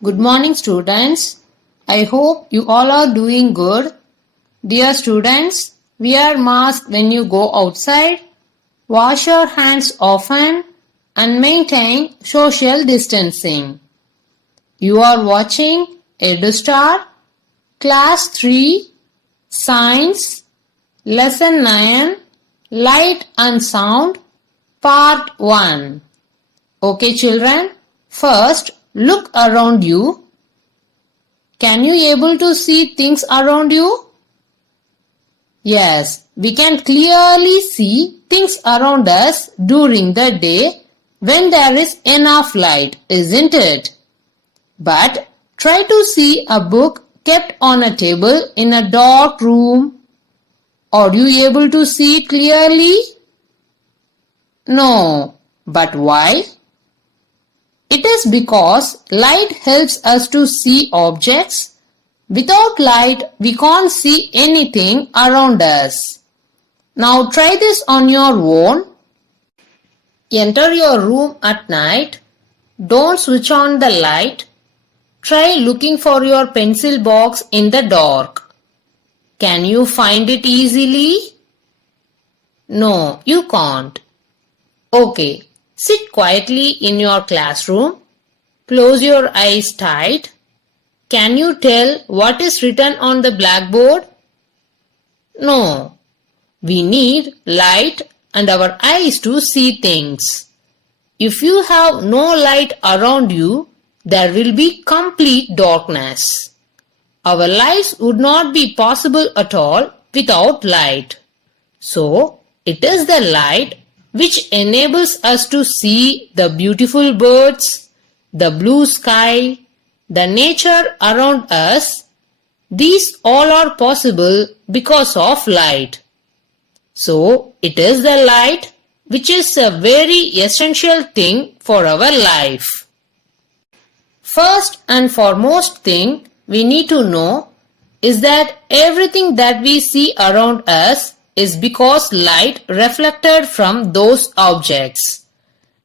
Good morning, students. I hope you all are doing good. Dear students, wear mask when you go outside, wash your hands often, and maintain social distancing. You are watching EduStar, Class 3, Science, Lesson 9, Light and Sound, Part 1. Okay, children, first look around you. Can you able to see things around you? Yes, we can clearly see things around us during the day when there is enough light, isn't it? But try to see a book kept on a table in a dark room. Are you able to see it clearly? No. But why? It is because light helps us to see objects. Without light, we can't see anything around us. Now try this on your own. Enter your room at night. Don't switch on the light. Try looking for your pencil box in the dark. Can you find it easily? No, you can't. Okay. Sit quietly in your classroom. Close your eyes tight. Can you tell what is written on the blackboard? No. We need light and our eyes to see things. If you have no light around you, there will be complete darkness. Our lives would not be possible at all without light. So, it is the light which enables us to see the beautiful birds, the blue sky, the nature around us. These all are possible because of light. So, it is the light which is a very essential thing for our life. First and foremost thing we need to know is that everything that we see around us is because light reflected from those objects.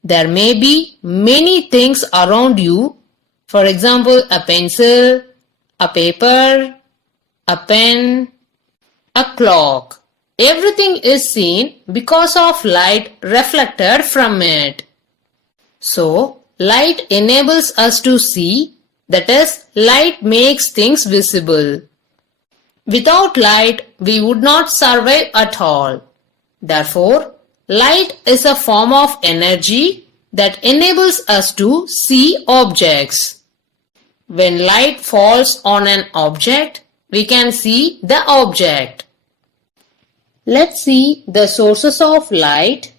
There may be many things around you, for example, a pencil, a paper, a pen, a clock. Everything is seen because of light reflected from it. So, light enables us to see, that is, light makes things visible. Without light, we would not survive at all. Therefore, light is a form of energy that enables us to see objects. When light falls on an object, we can see the object. Let's see the sources of light.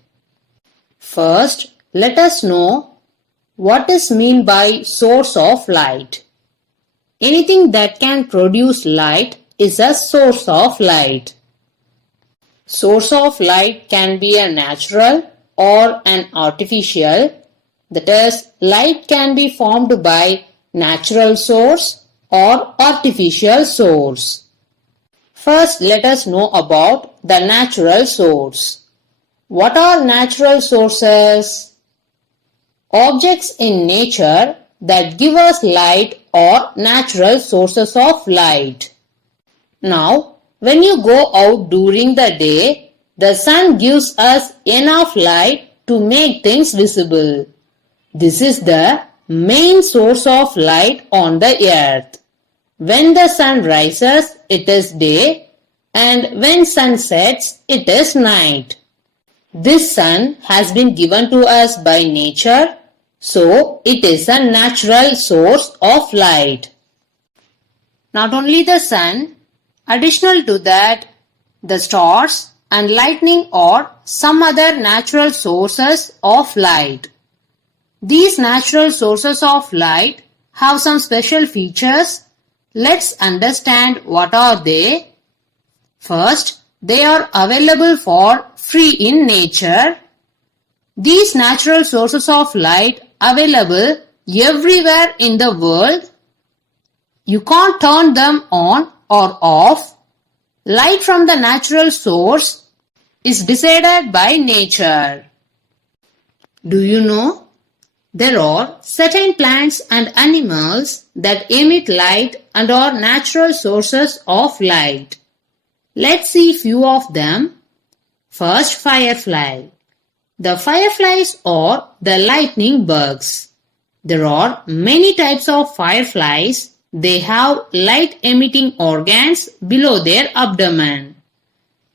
First, let us know what is meant by source of light. Anything that can produce light is a source of light. Source of light can be a natural or an artificial. That is, light can be formed by natural source or artificial source. First, let us know about the natural source. What are natural sources? Objects in nature that give us light are natural sources of light. Now, when you go out during the day, the sun gives us enough light to make things visible. This is the main source of light on the earth. When the sun rises, it is day, and when sun sets, it is night. This sun has been given to us by nature, so it is a natural source of light. Not only the sun, additional to that, the stars and lightning are some other natural sources of light. These natural sources of light have some special features. Let's understand what are they. First, they are available for free in nature. These natural sources of light available everywhere in the world. You can't turn them on or off. Light from the natural source is decided by nature. Do you know There are certain plants and animals that emit light and are natural sources of light. Let's see few of them. First, firefly. The fireflies are the lightning bugs. There are many types of fireflies. They have light-emitting organs below their abdomen.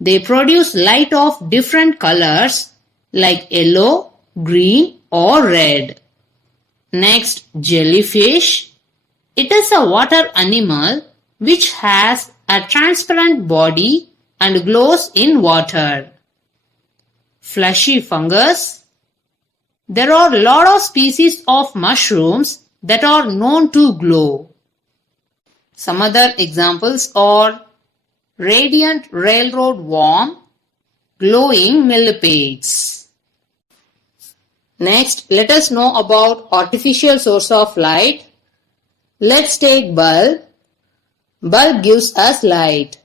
They produce light of different colors like yellow, green or red. Next, jellyfish. It is a water animal which has a transparent body and glows in water. Fleshy fungus. There are a lot of species of mushrooms that are known to glow. Some other examples are radiant railroad worm, glowing millipedes. Next, let us know about artificial source of light. Let's take bulb. Bulb gives us light.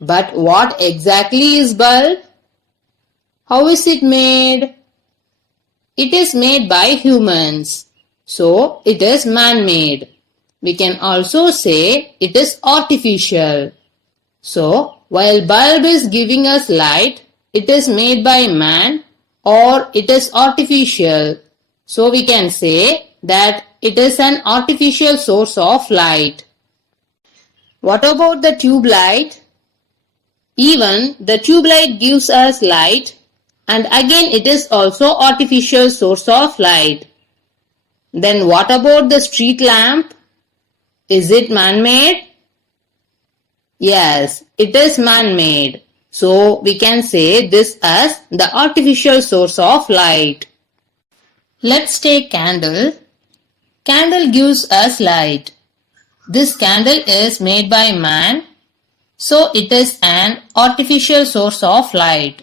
But what exactly is bulb? How is it made? It is made by humans. So, it is man-made. We can also say it is artificial. So, while bulb is giving us light, it is made by man or it is artificial. So, we can say that it is an artificial source of light. What about the tube light? Even the tube light gives us light, and again it is also artificial source of light. Then what about the street lamp? Is it man-made? Yes, it is man-made. So we can say this as the artificial source of light. Let's take candle. Candle gives us light. This candle is made by man, so it is an artificial source of light.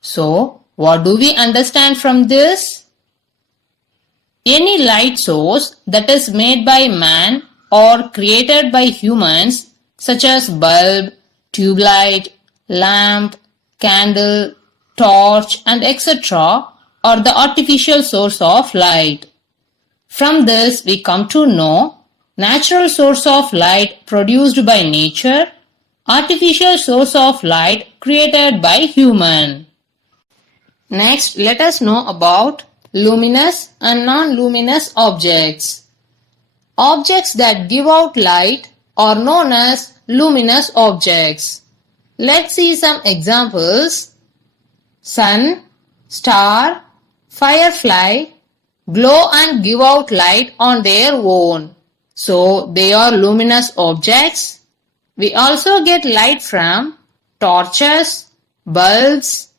So, what do we understand from this? Any light source that is made by man or created by humans such as bulb, tube light, lamp, candle, torch and etc. are the artificial source of light. From this we come to know natural source of light produced by nature, artificial source of light created by human. Next, let us know about luminous and non-luminous objects. Objects that give out light are known as luminous objects. Let's see some examples. Sun, star, firefly glow and give out light on their own. So, they are luminous objects. We also get light from torches, bulbs,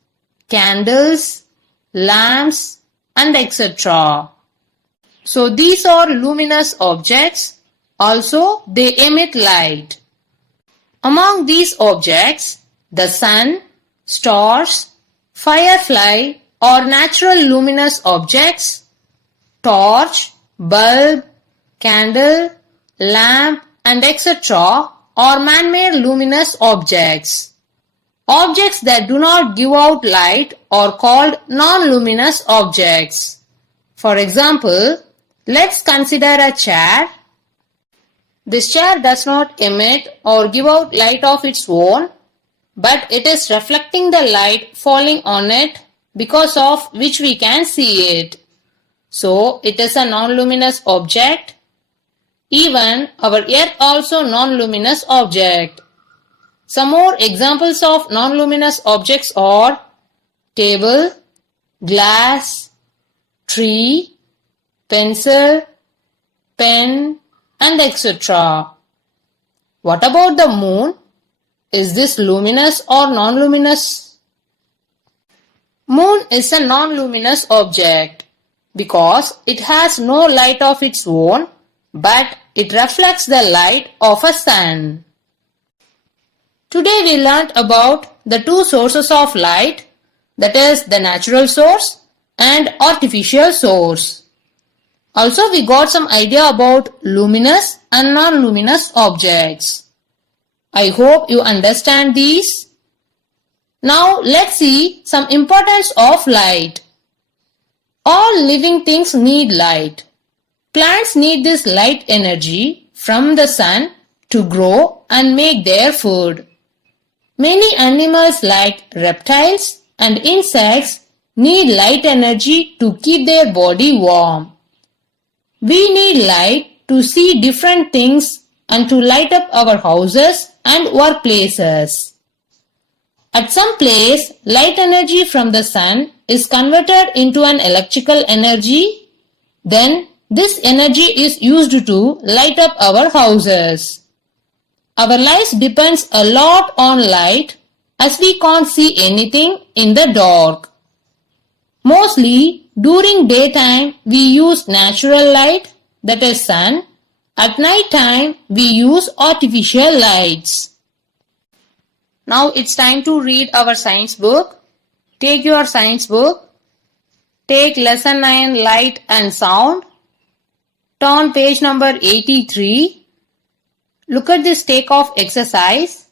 candles, lamps and etc. So these are luminous objects. Also they emit light. Among these objects, the sun, stars, firefly are natural luminous objects. Torch, bulb, candle, lamp and etc. are man-made luminous objects. Objects that do not give out light are called non-luminous objects. For example, let's consider a chair. This chair does not emit or give out light of its own, but it is reflecting the light falling on it, because of which we can see it. So, it is a non-luminous object. Even our earth also non-luminous object. Some more examples of non-luminous objects are table, glass, tree, pencil, pen and etc. What about the moon? Is this luminous or non-luminous? Moon is a non-luminous object because it has no light of its own, but it reflects the light of a sun. Today we learnt about the two sources of light, that is the natural source and artificial source. Also we got some idea about luminous and non-luminous objects. I hope you understand these. Now let's see some importance of light. All living things need light. Plants need this light energy from the sun to grow and make their food. Many animals like reptiles and insects need light energy to keep their body warm. We need light to see different things and to light up our houses and workplaces. At some place, light energy from the sun is converted into an electrical energy. Then this energy is used to light up our houses. Our lives depends a lot on light as we can't see anything in the dark. Mostly during daytime we use natural light, that is sun. At night time we use artificial lights. Now it's time to read our science book. Take your science book. Take lesson 9 light and sound. Turn page number 83. Look at this take-off exercise.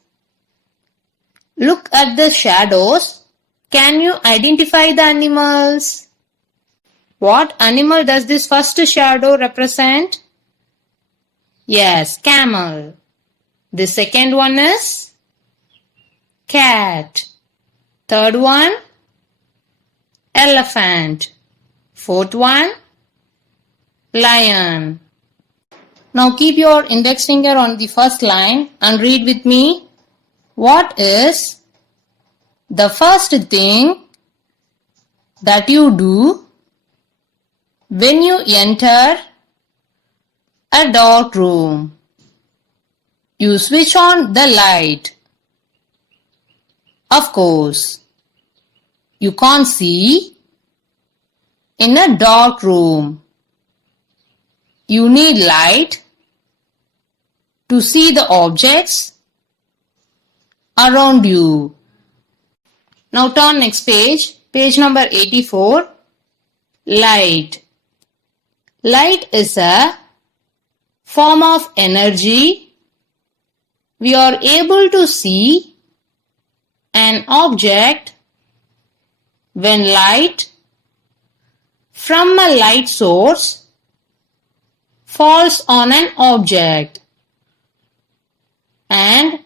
Look at the shadows. Can you identify the animals? What animal does this first shadow represent? Yes, camel. The second one is cat. Third one, elephant. Fourth one, lion. Now keep your index finger on the first line and read with me. What is the first thing that you do when you enter a dark room? You switch on the light. Of course, you can't see in a dark room. You need light to see the objects around you. Now turn next page, page number 84. Light. Light is a form of energy. We are able to see an object when light from a light source falls on an object and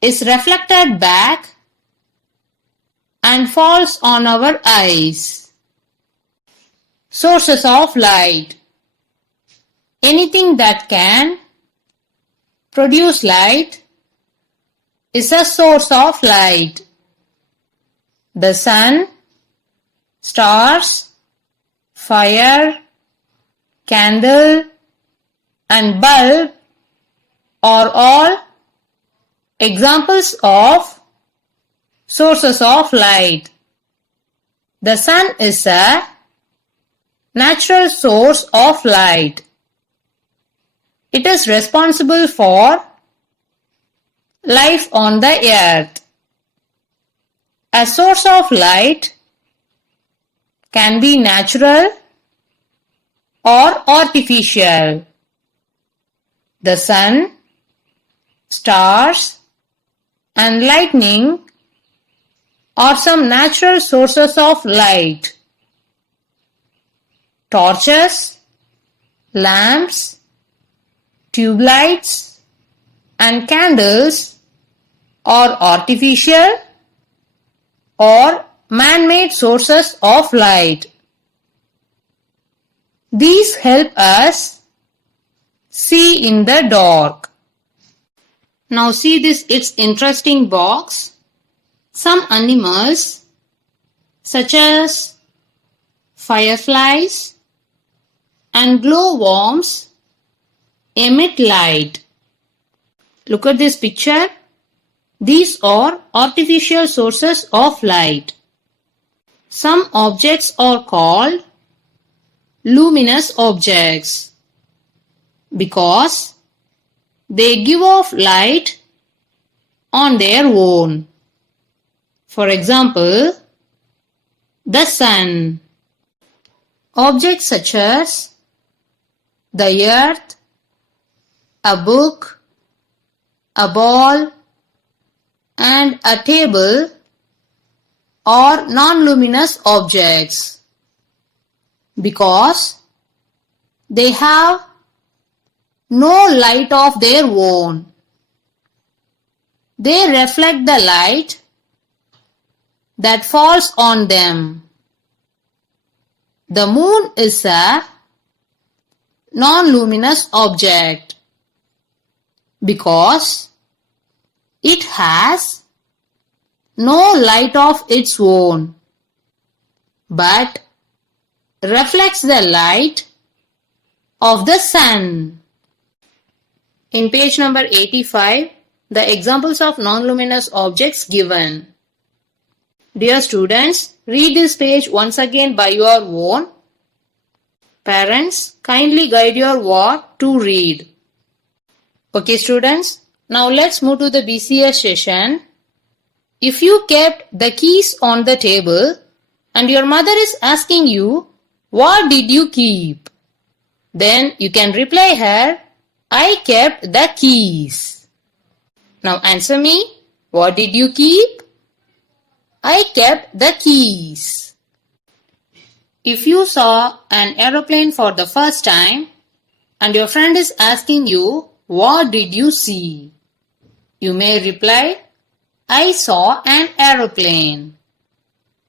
is reflected back and falls on our eyes. Sources of light. Anything that can produce light is a source of light. The sun, stars, fire, candle and bulb are all examples of sources of light. The sun is a natural source of light. It is responsible for life on the earth. A source of light can be natural or artificial. The sun, stars and lightning are some natural sources of light. Torches, lamps, tube lights and candles are artificial or man-made sources of light. These help us see in the dark. Now see this, it's interesting box. Some animals such as fireflies and glowworms emit light. Look at this picture. These are artificial sources of light. Some objects are called luminous objects because they give off light on their own. For example, the sun. Objects such as the earth, a book, a ball, and a table are non-luminous objects. Because they have no light of their own. They reflect the light that falls on them. The moon is a non-luminous object because it has no light of its own, but reflects the light of the sun. In page number 85, the examples of non-luminous objects given. Dear students, read this page once again by your own. Parents, kindly guide your work to read. Okay students, now let's move to the BCS session. If you kept the keys on the table and your mother is asking you, what did you keep? Then you can reply her, I kept the keys. Now answer me, what did you keep? I kept the keys. If you saw an aeroplane for the first time and your friend is asking you, what did you see? You may reply, I saw an aeroplane.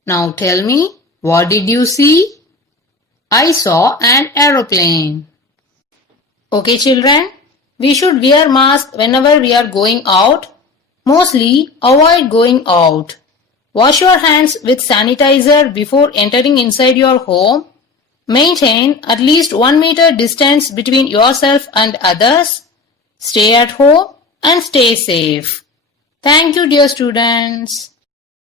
Now tell me, what did you see? I saw an aeroplane. Okay children, we should wear masks whenever we are going out. Mostly avoid going out. Wash your hands with sanitizer before entering inside your home. Maintain at least 1 meter distance between yourself and others. Stay at home and stay safe. Thank you dear students.